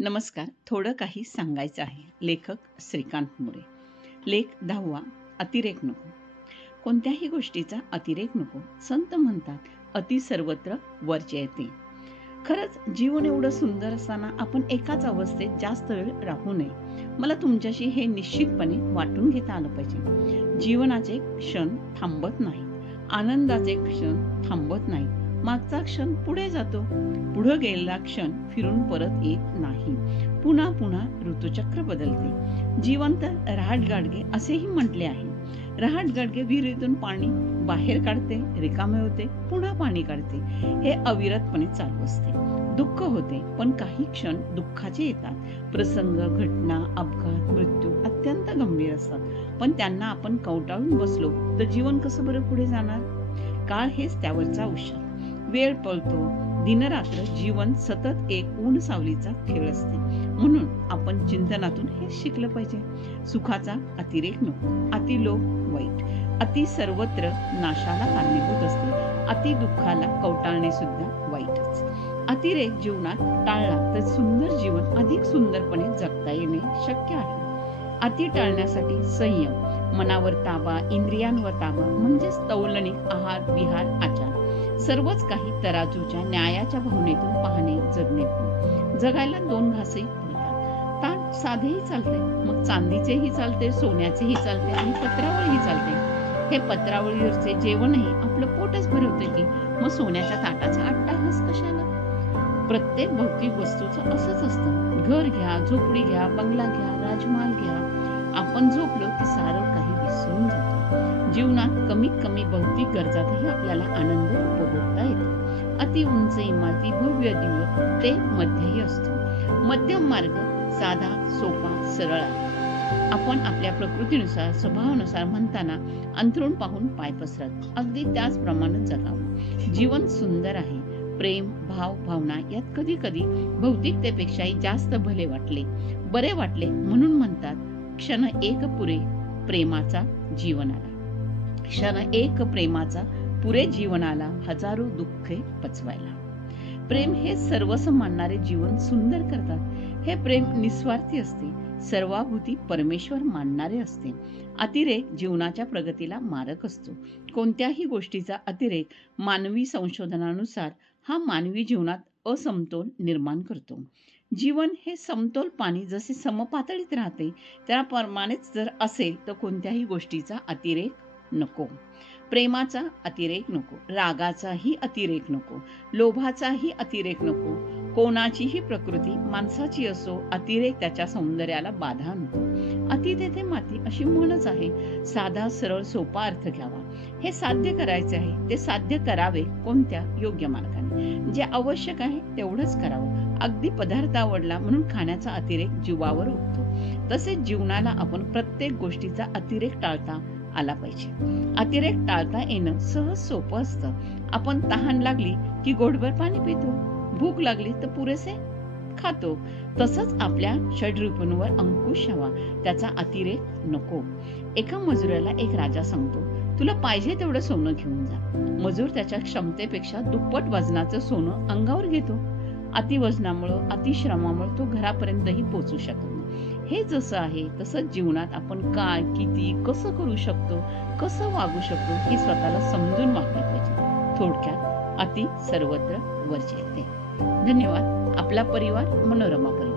नमस्कार. थोडं काही सांगायचं आहे. लेखक श्रीकांत मोरे. लेख 10वा. अतिरेक नको. कोणत्याही गोष्टीचा अतिरेक नको. संत म्हणतात, "अति सर्वत्र वर्ज्यते." खरंच जीवन एवढं सुंदर असताना आपण एकाच अवस्थेत जास्त वेळ राहू नये. मला तुमच्याशी हे निश्चितपणे वाटून घेता आलं पाहिजे. जीवनाचे क्षण थांबत नाहीत. आनंदाचे क्षण थांबत नाहीत. मागचा क्षण पुढे जातो. पुढे गेलेला क्षण फिरून परत येत नाही. पुन्हा पुन्हा ऋतुचक्र बदलते. जीवन तर रहाटगाडगे असेही म्हटले आहे. रहाटगाडगे विहिरीतून पाणी बाहेर काढते, रिकामे होते, पुन्हा पाणी काढते. हे अविरतपणे चालू असते. दुःख होते, पण काही क्षण दुःखाचे येतात. प्रसंग, घटना, अपघात, मृत्यू अत्यंत गंभीर असतात. पण त्यांना आपण कवटाळून बसलो तर जीवन कसं बरं पुढे जाणार? काळ हेच त्यावरचा औषध. वेळ पळतो, दिनरात्र जीवन सतत एक ऊन सावलीचा खेळ असते. म्हणून आपण चिंतनातून हे शिकलं पाहिजे. सुखाचा अतिरेक नको. अतिलोभ वाईट. अति सर्वत्र नाशाला कारणीभूत असते. अति दुःखाला कवटाळणे सुद्धा वाईटच. अतिरेक जीवनात टाळला तर सुंदर जीवन अधिक सुंदरपणे जगता येणे शक्य आहे. अति टाळण्यासाठी संयम, मनावर ताबा, इंद्रियांवर ताबा म्हणजेच तौलनिक आहार, विहार, आचार सर्वच काही तराजूच्या न्यायाच्या भावनेतून पाहणे, जगणे. जगायला दोन घासही पडतात. ताट साधेही चालते, मग चांदीचेही चालते, सोन्याचेही चालते आणि पत्रावळीही चालते. हे पत्रावळीवरचे जेवणही आपलं पोटच भरवते की मग सोन्याच्या ताटाचा अट्टाहास कशाला? प्रत्येक भौतिक वस्तूचं असंच असतं. घर घ्या, झोपडी घ्या, बंगला घ्या, राजमहाल घ्या, आपण झोपलो की सारं काही विसरून जातो. जीवनात कमीत कमी भौतिक गरजातही आपल्याला आनंद उपभोगता येतो. अति उंच इमारती, भव्य दिव्य ते मध्यही असतो. मध्यम मार्ग साधा, सोपा, सरळ आहे. आपण आपल्या प्रकृतीनुसार, स्वभावानुसार म्हणताना अंथरूण पाहून पाय पसरत अगदी त्याचप्रमाणे जगावं. जीवन सुंदर आहे. प्रेम, भाव, भावना यात कधी कधी भौतिकतेपेक्षाही जास्त भले वाटले, बरे वाटले म्हणून म्हणतात, क्षण एक पुरे प्रेमाचा जीवनाला. क्षण एक प्रेमाचा पुरे जीवनाला, हजारो दुःखे पचवायला. प्रेम हे सर्वस्व मानणारे जीवन सुंदर करतात. हे प्रेम निस्वार्थी असते. सर्वाभूती परमेश्वर मानणारे असते. अतिरेक जीवनाच्या प्रगतीला मारक असतो. कोणत्याही गोष्टीचा अतिरेक मानवी संशोधनानुसार हा मानवी जीवनात असमतोल निर्माण करतो. जीवन हे समतोल पाणी जसे समपातळीत राहते त्याप्रमाणेच जर असेल तर कोणत्याही गोष्टीचा अतिरेक नको. प्रेमाचा अतिरेक नको. रागाचाही अतिरेक नको. लोभाचाही अतिरेक नको. कोणाचीही प्रकृती माणसाची असो, अतिरेक त्याच्या सौंदर्याला बाधा नको. अति तेथे माती अशी म्हणच आहे. साधा, सरळ, सोपा अर्थ घ्यावा. हे साध्य करायचे आहे ते साध्य करावे कोणत्या? योग्य मार्गाने. जे आवश्यक आहे तेवढंच करावं. अगदी पदार्थ आवडला म्हणून खाण्याचा अतिरेक जीवावर उठतो. तसेच जीवनाला आपण प्रत्येक गोष्टीचा अतिरेक टाळता आला पाहिजे. अतिरेक टाळता येणं सहज सोपं असतं. आपण तहान लागली की गोडभर पाणी पितो, भूक लागली तर पुरेसे खातो. तसंच आपल्या षड्रिपूंवर अंकुश हवा, त्याचा अतिरेक नको. एका मजुराला एक राजा सांगतो, तुला पाहिजे तेवढं सोनं घेऊन जा. मजूर त्याच्या क्षमतेपेक्षा दुप्पट वजनाचं सोनं अंगावर घेतो. अतिवजनामुळं, अतिश्रमामुळे तो घरापर्यंतही पोहोचू शकत नाही. हे जसं आहे तसंच जीवनात आपण काय, किती, कसं करू शकतो, कसं वागू शकतो हे स्वतःला समजून वागले पाहिजे. थोडक्यात अति सर्वत्र वर्ज्यते. धन्यवाद. आपला परिवार, मनोरमा परिवार.